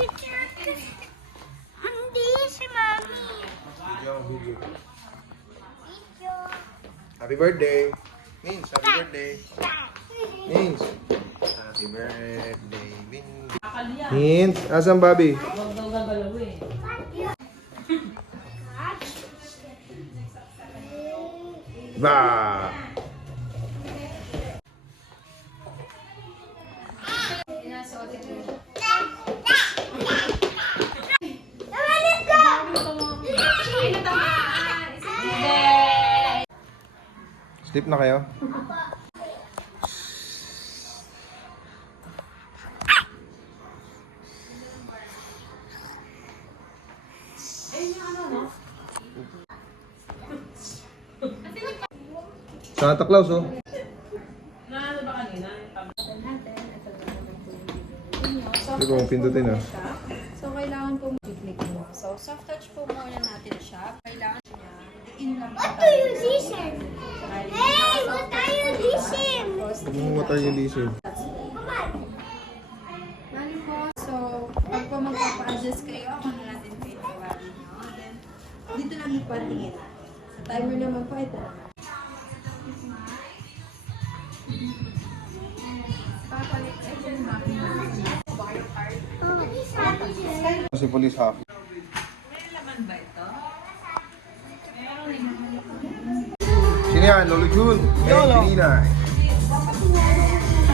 Hindi si Mami. Video. Happy birthday. Nins, happy birthday. Nins. Happy birthday, Bindi. Nins, asan Bobby? Ba. Sleep na kayo? Santa Claus, oh. Ano ba kanina? Hindi ko pindutin, ah. So, kailangan po mag-click mo. So, soft touch po muna natin siya. Kailangan niya, in lang What do you listen? Hey, what are you listen? What are you listening? Bali po, so, pag po magpapa-adjust kayo, ako na natin po yung bali nyo. Then, dito namin po tingin. Sa timer naman po, ito naman. Papalit, ay, ito yung mapin namin. Wire card. Si Police Happy. May laman ba ito? Sino yan? Lolo Jun. Pinina.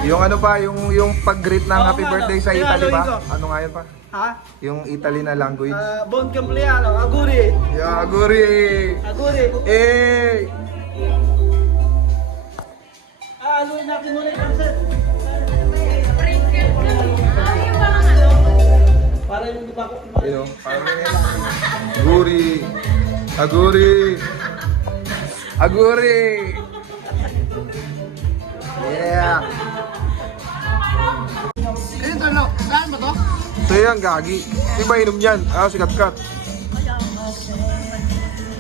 Yung ano pa, yung pag-greet ng happy birthday sa Italy pa? Ano nga yun pa? Ha? Yung Italy na language. Buon compleanno, auguri! Yeah, aguri! Auguri! Eh! Ano natin muna yung concert? Para yung diba ko You know, aguri! Aguri! Aguri! Yeah! Ganito ano? Saan ba to? Ito yan, gagi. Di ba inom yan? Ah, si Kat-Kat.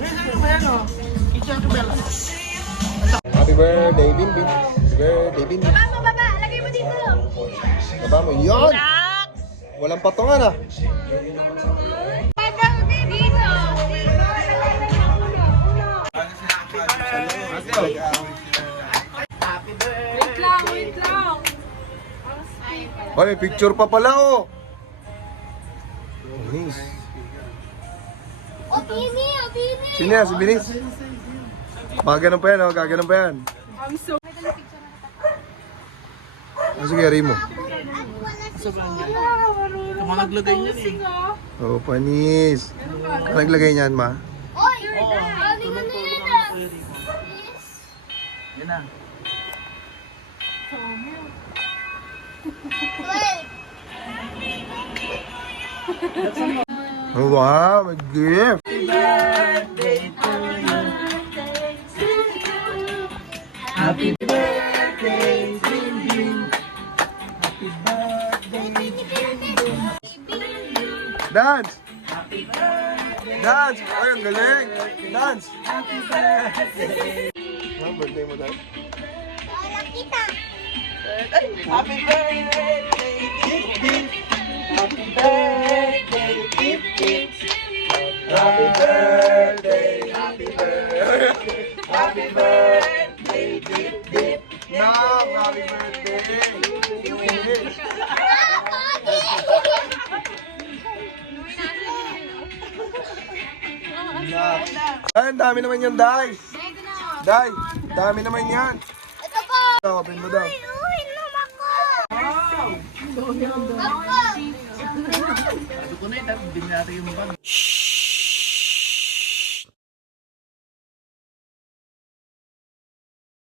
Ganito ba yan o? Kitchen to bell. Happy birthday, Binbin. Happy birthday, Binbin. Mama, baba, lagay mo dito. Baba mo, yan! Walang patungan ah. Wait lang. Hoy, picture pa pala oh. Binis. Opini. Sino yan? Si Binis? Gaganon pa yan oh, gaganon pa yan. I'm so... Ah, sige, Rimo. Ito mga naglagay niyan eh. Oh, panis. Ano naglagay niyan, ma? Oy, ano yun ah? Yan na. Oh, wow, may gift. Happy birthday, Binbin! Happy birthday, Dance! Dance! Ay, ang galing! Dance! Happy birthday! Ah, birthday mo dahil? Wala kita. Happy birthday, Binbin! Happy birthday, Binbin! Happy birthday, happy birthday, happy birthday, Binbin! Nam, happy birthday! Ay, ang dami naman yan, Day! Day, dami naman yan! Ito po. Open mo daw. Uy, naman ko. Ako. Sabi ko na yun, din natin yung bag.